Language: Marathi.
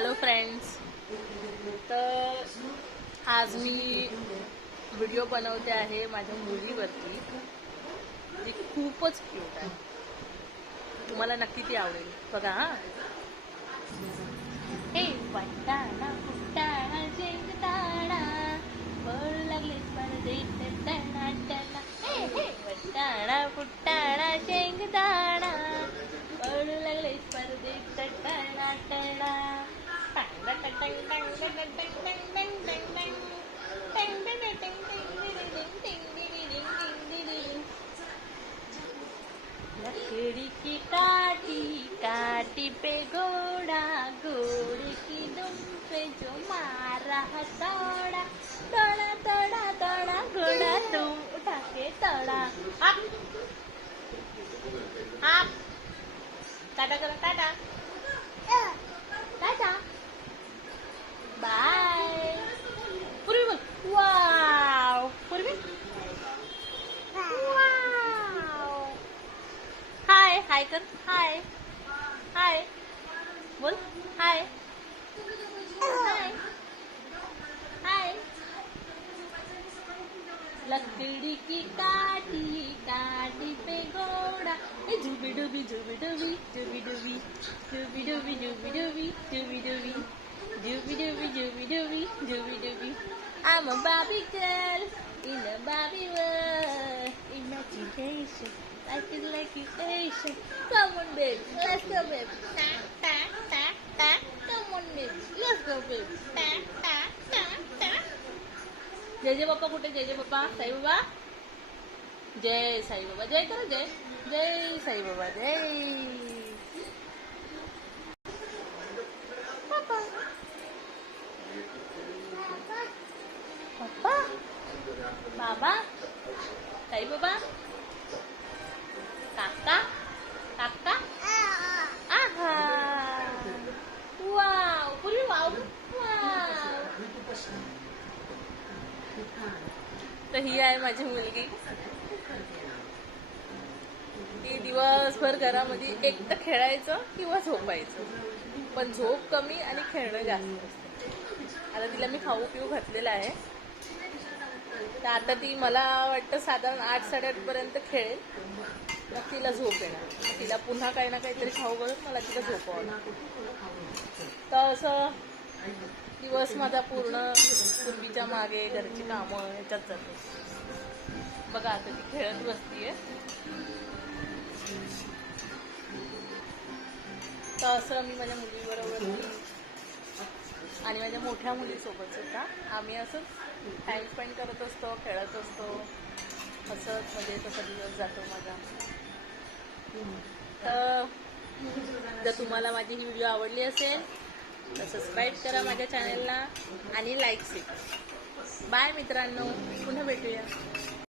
हॅलो फ्रेंड्स तर आज मी व्हिडिओ बनवते आहे माझ्या मुलीवरती. जी खूपच क्यूट आहे. तुम्हाला नक्की ती आवडेल. बघा हा. हे वटाणा ना लकड़ी की काटी काटी पे घोड़ा घोड़े की दुम पे जो मारा हथौड़ा तोड़ा तोड़ा तोड़ा घोड़ा तुम उठा के तोड़ा आप आप टाटा करो टाटा टाटा हाय कर हाय हाय बोल हाय हाय हाय लकड़ी की काटी काटी पे घोड़ा। जुबी डुबी जुबी डुबी जुबी डुबी जुबी डुबी जुबी डुबी जुबी डुबी Doobie doobie doobie doobie doobie. I'm a Barbie girl in a Barbie world. Imagination, life is like you say. on, baby, let's go, baby. Ta ta ta ta. Come on, baby, let's go, baby. Ta ta ta ta. जय जय बाप्पा कुठे जय जय बाप्पा साई बाबा जय साई बाबा जय करा जय जय साई बाबा जय बाप्पा बाप्पा बाबा साई बाबा काका काका तर ही आहे माझी मुलगी. ती दिवसभर घरामध्ये एक तर खेळायचं किंवा झोपायचं. पण झोप कमी आणि खेळणं जास्त असतं. आता तिला मी खाऊ पिऊ घातलेला आहे. तर आता ती मला वाटतं साधारण आठ साडेआठ पर्यंत खेळेल. मग तिला झोप येणार. तिला पुन्हा काही ना काहीतरी खाऊ घालून मला तिला झोपवावं लागतं. तर असं दिवस माझा पूर्ण पूर्वीच्या मागे घरची कामं ह्याच्यात जातो. बघा आता ती खेळत बसतीये. तर असं मी माझ्या मुलीबरोबर आणि माझ्या मोठ्या मुलीसोबत सुद्धा आम्ही असंच टाईम स्पेंड करत असतो खेळत असतो. असंच म्हणजे तसा दिवस जातो माझा. तर जर तुम्हाला माझी ही व्हिडिओ आवडली असेल तर सबस्क्राईब करा माझ्या चॅनलला आणि लाईक से बाय मित्रांनो. पुन्हा भेटूया.